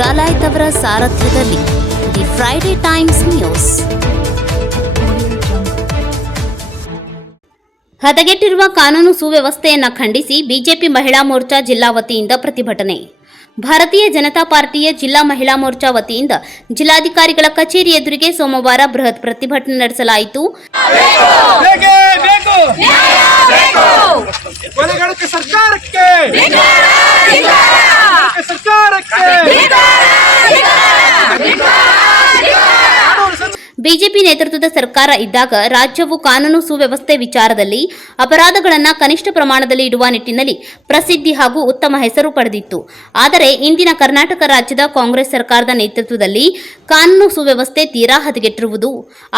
ಡಾಲಾಯ್ತ್ ಅವರ ಸಾರಥ್ಯದಲ್ಲಿ the Friday times news. ಹದಗೆಟ್ಟಿರುವ ಕಾನೂನು ಸುವ್ಯವಸ್ಥೆಯನ್ನು ಖಂಡಿಸಿ ಬಿಜೆಪಿ ಮಹಿಳಾ ಮೋರ್ಚಾ ಜಿಲ್ಲಾ ವತಿಯಿಂದ ಪ್ರತಿಭಟನೆ. ಭಾರತೀಯ ಜನತಾ ಪಾರ್ಟಿಯ ಜಿಲ್ಲಾ ಮಹಿಳಾ ಮೋರ್ಚಾ ವತಿಯಿಂದ ಜಿಲ್ಲಾಧಿಕಾರಿಗಳ ಕಚೇರಿ ಎದುರಿಗೆ ಸೋಮವಾರ ಬೃಹತ್ ಪ್ರತಿಭಟನೆ ನಡೆಸಲಾಯಿತು. ಬಿಜೆಪಿ ನೇತೃತ್ವದ ಸರ್ಕಾರ ಇದ್ದಾಗ ರಾಜ್ಯವು ಕಾನೂನು ಸುವ್ಯವಸ್ಥೆ ವಿಚಾರದಲ್ಲಿ ಅಪರಾಧಗಳನ್ನು ಕನಿಷ್ಠ ಪ್ರಮಾಣದಲ್ಲಿ ಇಡುವ ನಿಟ್ಟಿನಲ್ಲಿ ಪ್ರಸಿದ್ಧಿ ಹಾಗೂ ಉತ್ತಮ ಹೆಸರು ಪಡೆದಿತ್ತು. ಆದರೆ ಇಂದಿನ ಕರ್ನಾಟಕ ರಾಜ್ಯದ ಕಾಂಗ್ರೆಸ್ ಸರ್ಕಾರದ ನೇತೃತ್ವದಲ್ಲಿ ಕಾನೂನು ಸುವ್ಯವಸ್ಥೆ ತೀರಾ ಹದಗೆಟ್ಟಿರುವುದು.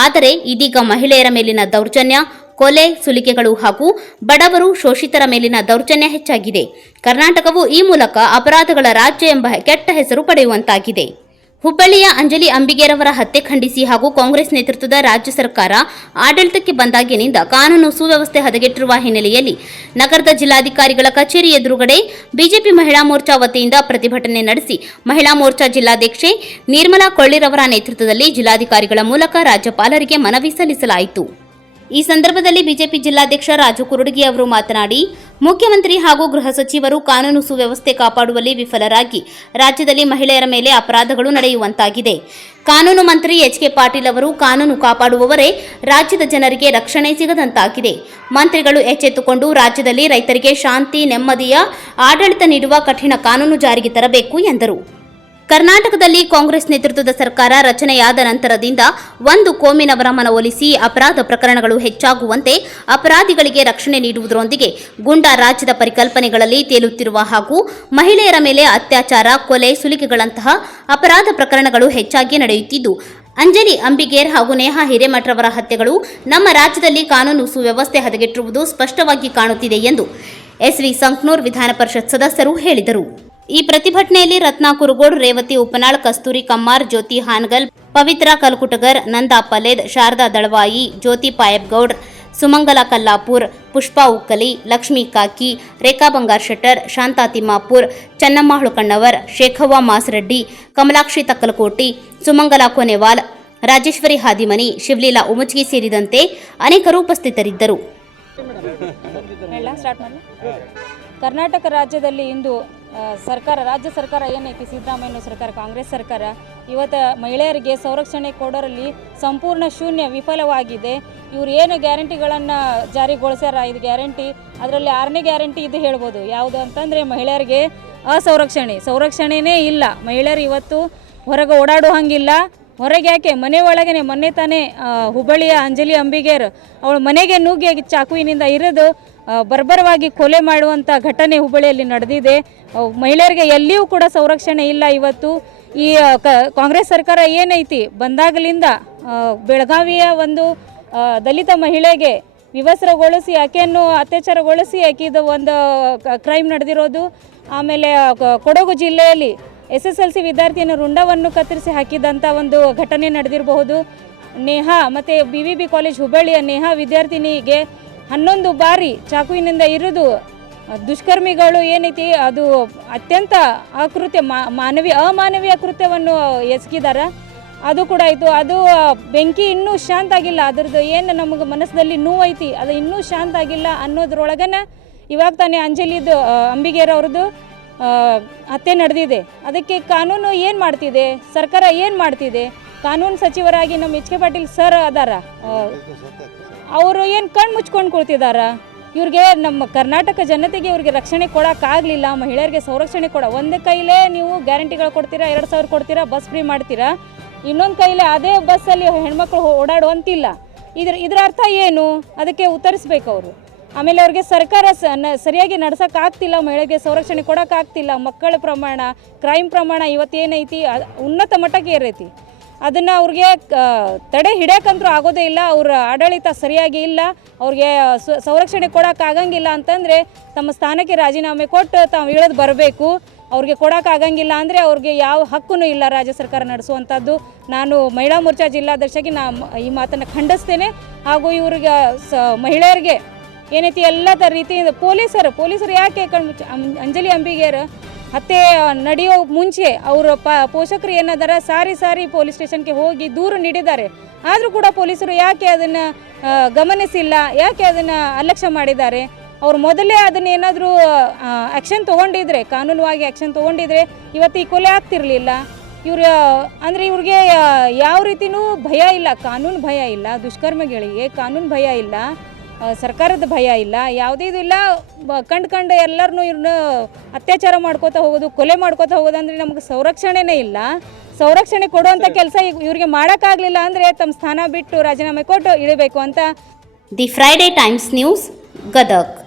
ಆದರೆ ಇದೀಗ ಮಹಿಳೆಯರ ಮೇಲಿನ ದೌರ್ಜನ್ಯ, ಕೊಲೆ, ಸುಲಿಗೆಗಳು ಹಾಗೂ ಬಡವರು, ಶೋಷಿತರ ಮೇಲಿನ ದೌರ್ಜನ್ಯ ಹೆಚ್ಚಾಗಿದೆ. ಕರ್ನಾಟಕವು ಈ ಮೂಲಕ ಅಪರಾಧಗಳ ರಾಜ್ಯ ಎಂಬ ಕೆಟ್ಟ ಹೆಸರು ಪಡೆಯುವಂತಾಗಿದೆ. ಹುಬ್ಬಳ್ಳಿಯ ಅಂಜಲಿ ಅಂಬಿಗೇರವರ ಹತ್ಯೆ ಖಂಡಿಸಿ ಹಾಗೂ ಕಾಂಗ್ರೆಸ್ ನೇತೃತ್ವದ ರಾಜ್ಯ ಸರ್ಕಾರ ಆಡಳಿತಕ್ಕೆ ಬಂದಾಗಿನಿಂದ ಕಾನೂನು ಸುವ್ಯವಸ್ಥೆ ಹದಗೆಟ್ಟಿರುವ ಹಿನ್ನೆಲೆಯಲ್ಲಿ ನಗರದ ಜಿಲ್ಲಾಧಿಕಾರಿಗಳ ಕಚೇರಿ ಎದುರುಗಡೆ ಬಿಜೆಪಿ ಮಹಿಳಾ ಮೋರ್ಚಾ ವತಿಯಿಂದ ಪ್ರತಿಭಟನೆ ನಡೆಸಿ ಮಹಿಳಾ ಮೋರ್ಚಾ ಜಿಲ್ಲಾಧ್ಯಕ್ಷೆ ನಿರ್ಮಲಾ ಕೊಳ್ಳಿರವರ ನೇತೃತ್ವದಲ್ಲಿ ಜಿಲ್ಲಾಧಿಕಾರಿಗಳ ಮೂಲಕ ರಾಜ್ಯಪಾಲರಿಗೆ ಮನವಿ ಸಲ್ಲಿಸಲಾಯಿತು. ಈ ಸಂದರ್ಭದಲ್ಲಿ ಬಿಜೆಪಿ ಜಿಲ್ಲಾಧ್ಯಕ್ಷ ರಾಜು ಕುರುಡಗಿ ಅವರು ಮಾತನಾಡಿ, ಮುಖ್ಯಮಂತ್ರಿ ಹಾಗೂ ಗೃಹ ಸಚಿವರು ಕಾನೂನು ಸುವ್ಯವಸ್ಥೆ ಕಾಪಾಡುವಲ್ಲಿ ವಿಫಲರಾಗಿ ರಾಜ್ಯದಲ್ಲಿ ಮಹಿಳೆಯರ ಮೇಲೆ ಅಪರಾಧಗಳು ನಡೆಯುವಂತಾಗಿದೆ. ಕಾನೂನು ಮಂತ್ರಿ ಎಚ್.ಕೆ. ಪಾಟೀಲ್ ಅವರು ಕಾನೂನು ಕಾಪಾಡುವವರೇ ರಾಜ್ಯದ ಜನರಿಗೆ ರಕ್ಷಣೆ ಸಿಗದಂತಾಗಿದೆ. ಮಂತ್ರಿಗಳು ಎಚ್ಚೆತ್ತುಕೊಂಡು ರಾಜ್ಯದಲ್ಲಿ ರೈತರಿಗೆ ಶಾಂತಿ, ನೆಮ್ಮದಿಯ ಆಡಳಿತ ನೀಡುವ ಕಠಿಣ ಕಾನೂನು ಜಾರಿಗೆ ತರಬೇಕು ಎಂದರು. ಕರ್ನಾಟಕದಲ್ಲಿ ಕಾಂಗ್ರೆಸ್ ನೇತೃತ್ವದ ಸರ್ಕಾರ ರಚನೆಯಾದ ನಂತರದಿಂದ ಒಂದು ಕೋಮಿನವರ ಮನವೊಲಿಸಿ ಅಪರಾಧ ಪ್ರಕರಣಗಳು ಹೆಚ್ಚಾಗುವಂತೆ ಅಪರಾಧಿಗಳಿಗೆ ರಕ್ಷಣೆ ನೀಡುವುದರೊಂದಿಗೆ ಗೂಂಡಾ ರಾಜ್ಯದ ಪರಿಕಲ್ಪನೆಗಳಲ್ಲಿ ತೇಲುತ್ತಿರುವ ಹಾಗೂ ಮಹಿಳೆಯರ ಮೇಲೆ ಅತ್ಯಾಚಾರ, ಕೊಲೆ, ಸುಲಿಗೆಗಳಂತಹ ಅಪರಾಧ ಪ್ರಕರಣಗಳು ಹೆಚ್ಚಾಗಿ ನಡೆಯುತ್ತಿದ್ದು, ಅಂಜಲಿ ಅಂಬಿಗೇರ್ ಹಾಗೂ ನೇಹಾ ಹಿರೇಮಠರವರ ಹತ್ಯೆಗಳು ನಮ್ಮ ರಾಜ್ಯದಲ್ಲಿ ಕಾನೂನು ಸುವ್ಯವಸ್ಥೆ ಹದಗೆಟ್ಟಿರುವುದು ಸ್ಪಷ್ಟವಾಗಿ ಕಾಣುತ್ತಿದೆ ಎಂದು ಎಸ್.ವಿ. ಸಂಕನೂರ್ ವಿಧಾನ ಪರಿಷತ್ ಸದಸ್ಯರು ಹೇಳಿದರು. ಈ ಪ್ರತಿಭಟನೆಯಲ್ಲಿ ರತ್ನಾ ಕುರುಗೋಡ್, ರೇವತಿ ಉಪನಾಳ್, ಕಸ್ತೂರಿ ಕಮ್ಮಾರ್, ಜ್ಯೋತಿ ಹಾನಗಲ್, ಪವಿತ್ರ ಕಲ್ಕುಟಗರ್, ನಂದಾ ಪಲೇದ್, ಶಾರದಾ ದಳವಾಯಿ, ಜ್ಯೋತಿ ಪಾಯಬ್ಗೌಡ್, ಸುಮಂಗಲ ಕಲ್ಲಾಪುರ್, ಪುಷ್ಪಾ ಉಕ್ಕಲಿ, ಲಕ್ಷ್ಮೀ ಕಾಕಿ, ರೇಖಾ ಬಂಗಾರ್ ಶೆಟ್ಟರ್, ಶಾಂತಾ ತಿಮ್ಮಾಪುರ್, ಚನ್ನಮ್ಮ ಹುಳುಕಣ್ಣವರ್, ಶೇಖವ್ವ ಮಾಸರೆಡ್ಡಿ, ಕಮಲಾಕ್ಷಿ ತಕ್ಕಲಕೋಟಿ, ಸುಮಂಗಲ ಕೊನೆವಾಲ್, ರಾಜೇಶ್ವರಿ ಹಾದಿಮನಿ, ಶಿವಲೀಲಾ ಉಮಚ್ಗಿ ಸೇರಿದಂತೆ ಅನೇಕರು ಉಪಸ್ಥಿತರಿದ್ದರು. ಕರ್ನಾಟಕ ರಾಜ್ಯದಲ್ಲಿ ಇಂದು ರಾಜ್ಯ ಸರ್ಕಾರ ಏನೈತಿ, ಸಿದ್ದರಾಮಯ್ಯ ಸರ್ಕಾರ, ಕಾಂಗ್ರೆಸ್ ಸರ್ಕಾರ ಇವತ್ತು ಮಹಿಳೆಯರಿಗೆ ಸಂರಕ್ಷಣೆ ಕೊಡೋರಲ್ಲಿ ಸಂಪೂರ್ಣ ಶೂನ್ಯ, ವಿಫಲವಾಗಿದೆ. ಇವರು ಏನು ಗ್ಯಾರಂಟಿಗಳನ್ನು ಜಾರಿಗೊಳಿಸ್ಯಾರ, 5 ಗ್ಯಾರಂಟಿ, ಅದರಲ್ಲಿ 6ನೇ ಗ್ಯಾರಂಟಿ ಇದು ಹೇಳ್ಬೋದು. ಯಾವುದು ಅಂತಂದರೆ ಮಹಿಳೆಯರಿಗೆ ಸಂರಕ್ಷಣೆನೇ ಇಲ್ಲ. ಮಹಿಳೆಯರು ಇವತ್ತು ಹೊರಗೆ ಓಡಾಡೋ ಹಂಗಿಲ್ಲ. ಹೊರಗೆ ಯಾಕೆ, ಮನೆ ಒಳಗೇ ಮೊನ್ನೆ ತಾನೇ ಹುಬ್ಬಳ್ಳಿಯ ಅಂಜಲಿ ಅಂಬಿಗೇರ್ ಅವಳ ಮನೆಗೆ ನುಗ್ಗಿ ಚಾಕುವಿನಿಂದ ಇರಿದು ಬರ್ಬರವಾಗಿ ಕೊಲೆ ಮಾಡುವಂಥ ಘಟನೆ ಹುಬ್ಬಳ್ಳಿಯಲ್ಲಿ ನಡೆದಿದೆ. ಮಹಿಳೆಯರಿಗೆ ಎಲ್ಲಿಯೂ ಕೂಡ ಸಂರಕ್ಷಣೆ ಇಲ್ಲ. ಇವತ್ತು ಈ ಕಾಂಗ್ರೆಸ್ ಸರ್ಕಾರ ಏನೈತಿ ಬಂದಾಗಲಿಂದ ಬೆಳಗಾವಿಯ ಒಂದು ದಲಿತ ಮಹಿಳೆಗೆ ವಿವಸ್ತ್ರಗೊಳಿಸಿ ಆಕೆಯನ್ನು ಅತ್ಯಾಚಾರಗೊಳಿಸಿ ಆಕೆದು ಒಂದು ಕ್ರೈಮ್ ನಡೆದಿರೋದು. ಆಮೇಲೆ ಕೊಡಗು ಜಿಲ್ಲೆಯಲ್ಲಿ SSLC ವಿದ್ಯಾರ್ಥಿಯನ್ನು ರುಂಡವನ್ನು ಕತ್ತರಿಸಿ ಹಾಕಿದಂಥ ಒಂದು ಘಟನೆ ನಡೆದಿರಬಹುದು. ನೇಹಾ ಮತ್ತು BVB ಕಾಲೇಜ್ ಹುಬ್ಬಳ್ಳಿಯ ನೇಹಾ ವಿದ್ಯಾರ್ಥಿನಿಗೆ 11 ಬಾರಿ ಚಾಕುವಿನಿಂದ ಇರಿದು ದುಷ್ಕರ್ಮಿಗಳು ಏನೈತಿ ಅದು ಅತ್ಯಂತ ಅಮಾನವೀಯ ಕೃತ್ಯವನ್ನು ಎಸಗಿದ್ದಾರೆ. ಅದು ಕೂಡ ಆಯಿತು. ಅದು ಬೆಂಕಿ ಇನ್ನೂ ಶಾಂತ ಆಗಿಲ್ಲ. ಅದರದ್ದು ಏನು ನಮಗೆ ಮನಸ್ಸಲ್ಲಿ ನೋವೈತಿ ಅದು ಇನ್ನೂ ಶಾಂತ ಆಗಿಲ್ಲ ಅನ್ನೋದ್ರೊಳಗನೆ ಇವಾಗ ತಾನೇ ಅಂಬಿಗೇರ್ ಅವ್ರದ್ದು ಹತ್ಯೆ ನಡೆದಿದೆ. ಅದಕ್ಕೆ ಕಾನೂನು ಏನು ಮಾಡ್ತಿದೆ, ಸರ್ಕಾರ ಏನು ಮಾಡ್ತಿದೆ? ಕಾನೂನು ಸಚಿವರಾಗಿ ನಮ್ಮ ಎಚ್.ಕೆ. ಪಾಟೀಲ್ ಸರ್ ಅದಾರ, ಅವರು ಏನು ಕಣ್ಣು ಮುಚ್ಕೊಂಡು ಕೊಡ್ತಿದಾರ? ಇವ್ರಿಗೆ ನಮ್ಮ ಕರ್ನಾಟಕ ಜನತೆಗೆ ಇವ್ರಿಗೆ ರಕ್ಷಣೆ ಕೊಡೋಕ್ಕಾಗಲಿಲ್ಲ. ಮಹಿಳೆಯರಿಗೆ ಸಂರಕ್ಷಣೆ ಒಂದು ಕೈಲೇ ನೀವು ಗ್ಯಾರಂಟಿಗಳು ಕೊಡ್ತೀರಾ, 2,000 ಕೊಡ್ತೀರಾ, ಬಸ್ ಫ್ರೀ ಮಾಡ್ತೀರಾ, ಇನ್ನೊಂದು ಕೈಲೇ ಅದೇ ಬಸ್ಸಲ್ಲಿ ಹೆಣ್ಮಕ್ಳು ಓಡಾಡುವಂತಿಲ್ಲ. ಇದರ ಅರ್ಥ ಏನು? ಅದಕ್ಕೆ ಉತ್ತರಿಸ್ಬೇಕು ಅವರು. ಆಮೇಲೆ ಅವ್ರಿಗೆ ಸರ್ಕಾರ ಸರಿಯಾಗಿ ನಡ್ಸೋಕ್ಕಾಗ್ತಿಲ್ಲ, ಮಹಿಳೆಗೆ ಸಂರಕ್ಷಣೆ ಕೊಡೋಕ್ಕಾಗ್ತಿಲ್ಲ. ಮಕ್ಕಳ ಪ್ರಮಾಣ, ಕ್ರೈಮ್ ಪ್ರಮಾಣ ಇವತ್ತೇನೈತಿ ಉನ್ನತ ಮಟ್ಟಕ್ಕೆ ಏರೈತಿ. ಅದನ್ನು ಅವ್ರಿಗೆ ತಡೆ ಹಿಡಿಯೋಕ್ಕಂತೂ ಆಗೋದೇ ಇಲ್ಲ. ಅವ್ರ ಆಡಳಿತ ಸರಿಯಾಗಿ ಇಲ್ಲ, ಅವ್ರಿಗೆ ಸಂರಕ್ಷಣೆ ಕೊಡೋಕ್ಕಾಗಂಗಿಲ್ಲ ಅಂತಂದರೆ ತಮ್ಮ ಸ್ಥಾನಕ್ಕೆ ರಾಜೀನಾಮೆ ಕೊಟ್ಟು ತಾವು ಇಳಿದು ಬರಬೇಕು. ಅವ್ರಿಗೆ ಕೊಡೋಕ್ಕಾಗಂಗಿಲ್ಲ ಅಂದರೆ ಅವ್ರಿಗೆ ಯಾವ ಹಕ್ಕೂ ಇಲ್ಲ ರಾಜ್ಯ ಸರ್ಕಾರ ನಡೆಸುವಂಥದ್ದು. ನಾನು ಮಹಿಳಾ ಮೋರ್ಚಾ ಜಿಲ್ಲಾಧ್ಯಕ್ಷರಾಗಿ ಈ ಮಾತನ್ನು ಖಂಡಿಸ್ತೇನೆ. ಹಾಗೂ ಇವ್ರಿಗೆ ಮಹಿಳೆಯರಿಗೆ ಏನೈತಿ ಎಲ್ಲ ರೀತಿಯಿಂದ ಪೊಲೀಸರು ಯಾಕೆ ಅಂಜಲಿ ಅಂಬಿಗೇರ್ ಹತ್ಯೆ ನಡೆಯೋ ಮುಂಚೆ ಅವರ ಪೋಷಕರು ಏನದಾರ ಸಾರಿ ಪೊಲೀಸ್ ಸ್ಟೇಷನ್ಗೆ ಹೋಗಿ ದೂರು ನೀಡಿದ್ದಾರೆ. ಆದರೂ ಕೂಡ ಪೊಲೀಸರು ಯಾಕೆ ಅದನ್ನು ಗಮನಿಸಿಲ್ಲ, ಯಾಕೆ ಅದನ್ನು ಅಲಕ್ಷ್ಯ ಮಾಡಿದ್ದಾರೆ? ಅವ್ರು ಮೊದಲೇ ಅದನ್ನ ಏನಾದರೂ ಆ್ಯಕ್ಷನ್ ತೊಗೊಂಡಿದ್ರೆ, ಕಾನೂನುವಾಗಿ ಆ್ಯಕ್ಷನ್ ತೊಗೊಂಡಿದ್ರೆ ಇವತ್ತು ಈ ಕೊಲೆ ಆಗ್ತಿರಲಿಲ್ಲ. ಅಂದರೆ ಇವ್ರಿಗೆ ಯಾವ ರೀತಿಯೂ ಭಯ ಇಲ್ಲ, ಕಾನೂನು ಭಯ ಇಲ್ಲ, ದುಷ್ಕರ್ಮಿಗಳಿಗೆ ಕಾನೂನು ಭಯ ಇಲ್ಲ, ಸರ್ಕಾರದ ಭಯ ಇಲ್ಲ, ಯಾವುದೇ ಇದು ಇಲ್ಲ. ಕಂಡು ಎಲ್ಲರನ್ನೂ ಇವ್ರನ್ನ ಅತ್ಯಾಚಾರ ಮಾಡ್ಕೋತಾ ಹೋಗೋದು, ಕೊಲೆ ಮಾಡ್ಕೋತಾ ಹೋಗೋದು ಅಂದರೆ ನಮಗೆ ಸಂರಕ್ಷಣೆನೇ ಇಲ್ಲ. ಸಂರಕ್ಷಣೆ ಕೊಡುವಂಥ ಕೆಲಸ ಇವ್ರಿಗೆ ಮಾಡೋಕ್ಕಾಗಲಿಲ್ಲ ಅಂದರೆ ತಮ್ಮ ಸ್ಥಾನ ಬಿಟ್ಟು ರಾಜೀನಾಮೆ ಕೊಟ್ಟು ಇಡಬೇಕು ಅಂತ. The Friday times news, Gadag.